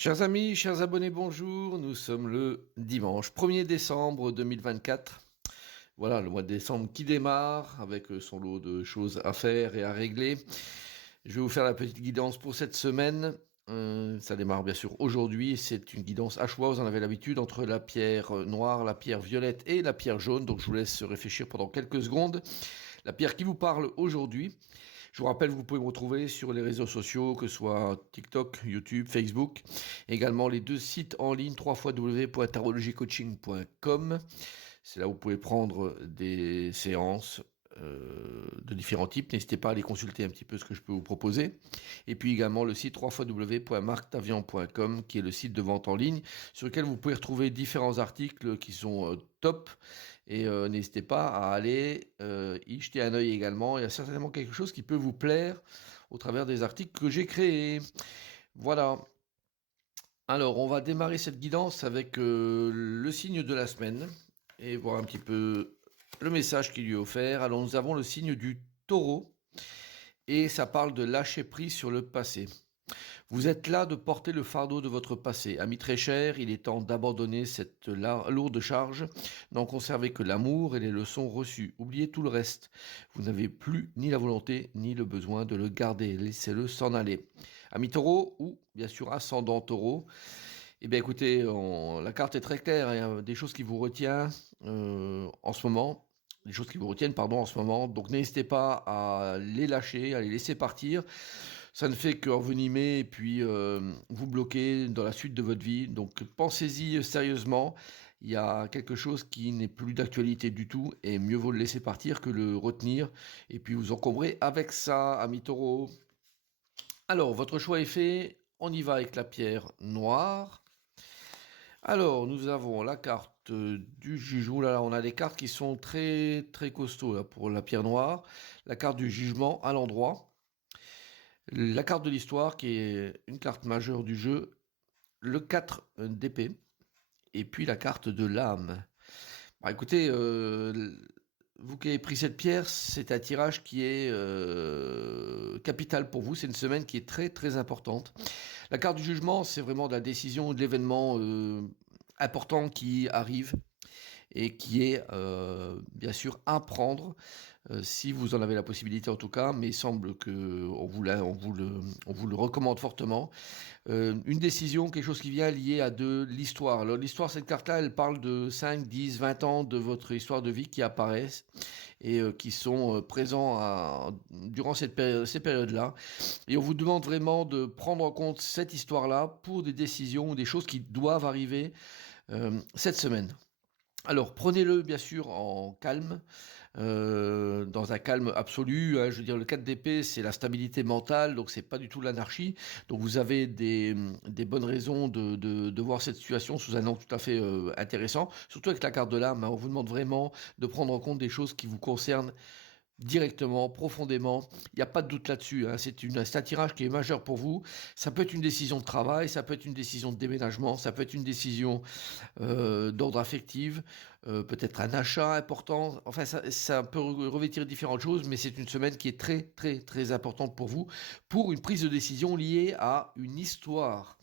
Chers amis, chers abonnés, bonjour. Nous sommes le dimanche 1er décembre 2024. Voilà, le mois de décembre qui démarre avec son lot de choses à faire et à régler. Je vais vous faire la petite guidance pour cette semaine. Ça démarre bien sûr aujourd'hui. C'est une guidance à choix, vous en avez l'habitude, entre la pierre noire, la pierre violette et la pierre jaune. Donc je vous laisse réfléchir pendant quelques secondes. La pierre qui vous parle aujourd'hui. Je vous rappelle, vous pouvez me retrouver sur les réseaux sociaux, que ce soit TikTok, YouTube, Facebook. Également les deux sites en ligne, www.tarologycoaching.com. C'est là où vous pouvez prendre des séances de différents types. N'hésitez pas à aller consulter un petit peu ce que je peux vous proposer. Et puis également le site www.marctavian.com qui est le site de vente en ligne sur lequel vous pouvez retrouver différents articles qui sont top. Et n'hésitez pas à aller y jeter un œil également. Il y a certainement quelque chose qui peut vous plaire au travers des articles que j'ai créés. Voilà. Alors, on va démarrer cette guidance avec le signe de la semaine et voir un petit peu le message qui lui est offert. Alors, nous avons le signe du taureau et ça parle de lâcher prise sur le passé. Vous êtes là de porter le fardeau de votre passé. Ami très cher, il est temps d'abandonner cette lourde charge, n'en conservez que l'amour et les leçons reçues. Oubliez tout le reste. Vous n'avez plus ni la volonté ni le besoin de le garder. Laissez-le s'en aller. Ami taureau ou bien sûr ascendant taureau, eh bien écoutez, la carte est très claire. Il y a des choses qui vous retiennent en ce moment. Des choses qui vous retiennent, pardon, en ce moment. Donc n'hésitez pas à les lâcher, à les laisser partir. Ça ne fait qu'envenimer et puis vous bloquer dans la suite de votre vie. Donc pensez-y sérieusement. Il y a quelque chose qui n'est plus d'actualité du tout et mieux vaut le laisser partir que le retenir. Et puis vous encombrer avec ça, ami taureau. Alors, votre choix est fait. On y va avec la pierre noire. Alors, nous avons la carte du jugement. Là, on a des cartes qui sont très très costauds là, pour la pierre noire. La carte du jugement à l'endroit. La carte de l'histoire qui est une carte majeure du jeu. Le 4 d'épée. Et puis la carte de l'âme. Bah, écoutez, vous qui avez pris cette pierre, c'est un tirage qui est capital pour vous. C'est une semaine qui est très très importante. La carte du jugement, c'est vraiment de la décision, de l'événement important qui arrive et qui est bien sûr à prendre si vous en avez la possibilité en tout cas, mais il semble que on vous le recommande fortement. Une décision, quelque chose qui vient lié à de l'histoire. Alors l'histoire, cette carte-là, elle parle de 5, 10, 20 ans de votre histoire de vie qui apparaissent et qui sont présents durant ces périodes-là. Et on vous demande vraiment de prendre en compte cette histoire-là pour des décisions ou des choses qui doivent arriver cette semaine. Alors prenez-le bien sûr en calme, dans un calme absolu. Hein, je veux dire, le 4 d'épée, c'est la stabilité mentale, donc c'est pas du tout l'anarchie. Donc vous avez des bonnes raisons de voir cette situation sous un angle tout à fait intéressant, surtout avec la carte de l'âme. Hein, on vous demande vraiment de prendre en compte des choses qui vous concernent directement, profondément. Il n'y a pas de doute là-dessus. Hein. C'est un tirage qui est majeur pour vous. Ça peut être une décision de travail, ça peut être une décision de déménagement, ça peut être une décision d'ordre affectif, peut-être un achat important. Enfin, ça peut revêtir différentes choses, mais c'est une semaine qui est très, très, très importante pour vous, pour une prise de décision liée à une histoire.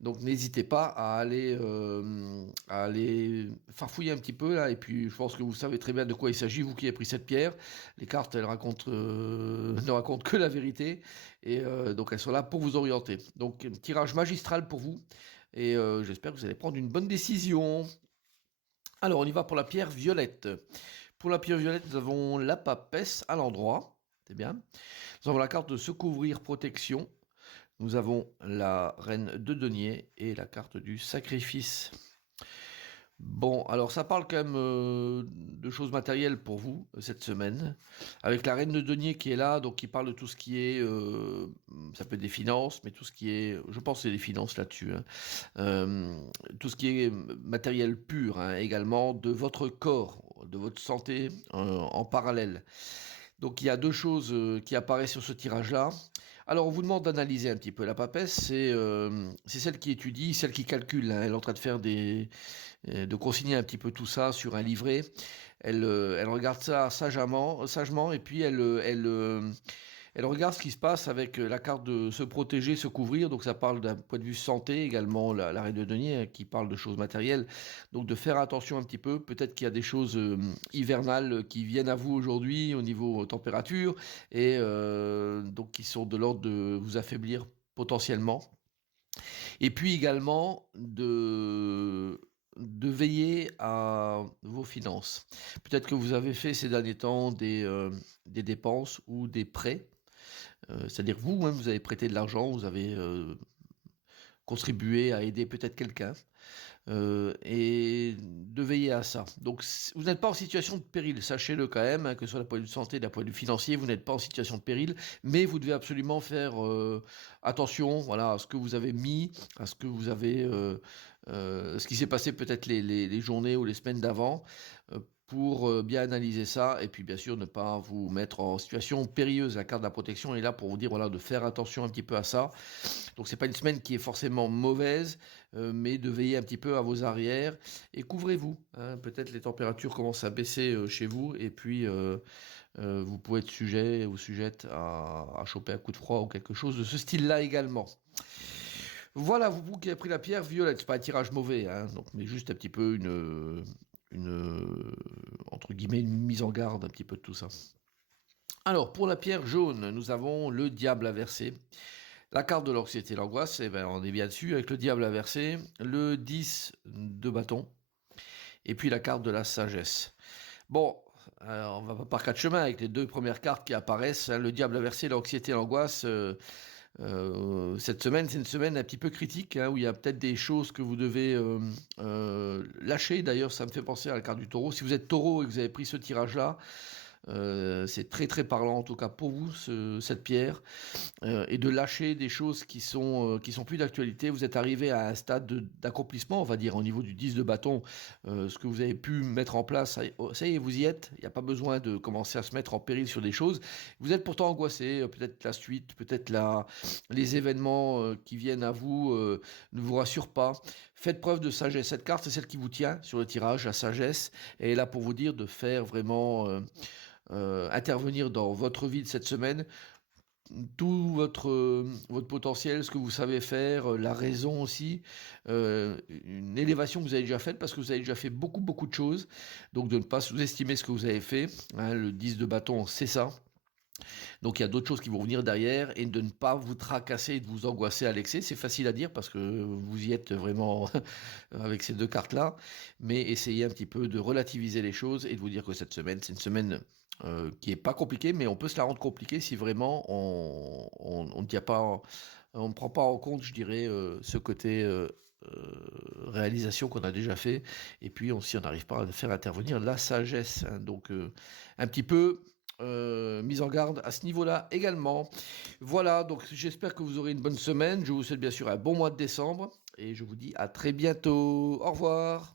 Donc n'hésitez pas à aller farfouiller un petit peu là, et puis je pense que vous savez très bien de quoi il s'agit, vous qui avez pris cette pierre. Les cartes, elles racontent, ne racontent que la vérité, et donc elles sont là pour vous orienter. Donc un tirage magistral pour vous, et j'espère que vous allez prendre une bonne décision. Alors on y va pour la pierre violette. Pour la pierre violette, nous avons la papesse à l'endroit, c'est bien. Nous avons la carte de se couvrir protection. Nous avons la reine de denier et la carte du sacrifice. Bon, alors ça parle quand même de choses matérielles pour vous cette semaine, avec la reine de denier qui est là, donc qui parle de tout ce qui est, ça peut être des finances, mais tout ce qui est, je pense que c'est des finances là-dessus, hein. Tout ce qui est matériel pur, hein, également de votre corps, de votre santé en parallèle. Donc il y a deux choses qui apparaissent sur ce tirage-là. Alors on vous demande d'analyser un petit peu. La papesse, c'est celle qui étudie, celle qui calcule. Hein. Elle est en train de faire de consigner un petit peu tout ça sur un livret. Elle regarde ça sagement, et puis Elle regarde ce qui se passe avec la carte de se protéger, se couvrir. Donc ça parle d'un point de vue santé, également la reine de denier qui parle de choses matérielles. Donc de faire attention un petit peu. Peut-être qu'il y a des choses hivernales qui viennent à vous aujourd'hui au niveau température et donc qui sont de l'ordre de vous affaiblir potentiellement. Et puis également de veiller à vos finances. Peut-être que vous avez fait ces derniers temps des dépenses ou des prêts. C'est-à-dire vous-même, vous avez prêté de l'argent, vous avez contribué à aider peut-être quelqu'un. Et de veiller à ça. Donc vous n'êtes pas en situation de péril, sachez-le quand même, hein, que ce soit d'un point de vue santé, d'un point de vue financier, vous n'êtes pas en situation de péril, mais vous devez absolument faire attention, voilà, à ce que vous avez mis, à ce que vous avez, ce qui s'est passé peut-être les journées ou les semaines d'avant, pour bien analyser ça et puis bien sûr ne pas vous mettre en situation périlleuse. La carte de la protection est là pour vous dire voilà de faire attention un petit peu à ça. Donc c'est pas une semaine qui est forcément mauvaise, mais de veiller un petit peu à vos arrières et couvrez-vous. Hein. Peut-être les températures commencent à baisser chez vous et puis vous pouvez être sujet ou sujette à choper un coup de froid ou quelque chose de ce style-là également. Voilà, vous qui avez pris la pierre violette, c'est pas un tirage mauvais, hein, donc, mais juste un petit peu une entre guillemets une mise en garde un petit peu de tout ça. Alors pour la pierre jaune, nous avons le diable inversé. La carte de l'anxiété et l'angoisse, eh ben, on est bien dessus avec le diable inversé, le 10 de bâton, et puis la carte de la sagesse. Bon, on va pas par quatre chemins avec les deux premières cartes qui apparaissent, hein, le diable inversé, l'anxiété et l'angoisse. Cette semaine, c'est une semaine un petit peu critique, hein, où il y a peut-être des choses que vous devez lâcher. D'ailleurs, ça me fait penser à la carte du taureau. Si vous êtes taureau et que vous avez pris ce tirage-là, c'est très très parlant en tout cas pour vous cette pierre et de lâcher des choses qui sont plus d'actualité. Vous êtes arrivé à un stade d'accomplissement, on va dire au niveau du 10 de bâton, ce que vous avez pu mettre en place, ça y est, vous y êtes. Il n'y a pas besoin de commencer à se mettre en péril sur des choses. Vous êtes pourtant angoissé, peut-être la suite, peut-être les événements qui viennent à vous ne vous rassurent pas. Faites preuve de sagesse. Cette carte, c'est celle qui vous tient sur le tirage, la sagesse, et est là pour vous dire de faire vraiment intervenir dans votre vie de cette semaine tout votre potentiel, ce que vous savez faire, la raison aussi, une élévation que vous avez déjà faite parce que vous avez déjà fait beaucoup beaucoup de choses, donc de ne pas sous-estimer ce que vous avez fait, hein, le 10 de bâton c'est ça. Donc il y a d'autres choses qui vont venir derrière et de ne pas vous tracasser et de vous angoisser à l'excès. C'est facile à dire parce que vous y êtes vraiment avec ces deux cartes-là, mais essayez un petit peu de relativiser les choses et de vous dire que cette semaine, c'est une semaine qui est pas compliquée, mais on peut se la rendre compliquée si vraiment on ne tient pas, on ne prend pas en compte, je dirais, ce côté réalisation qu'on a déjà fait, et puis si on n'arrive pas à faire intervenir la sagesse. Hein. Donc un petit peu mise en garde à ce niveau-là également. Voilà, donc j'espère que vous aurez une bonne semaine. Je vous souhaite bien sûr un bon mois de décembre et je vous dis à très bientôt. Au revoir.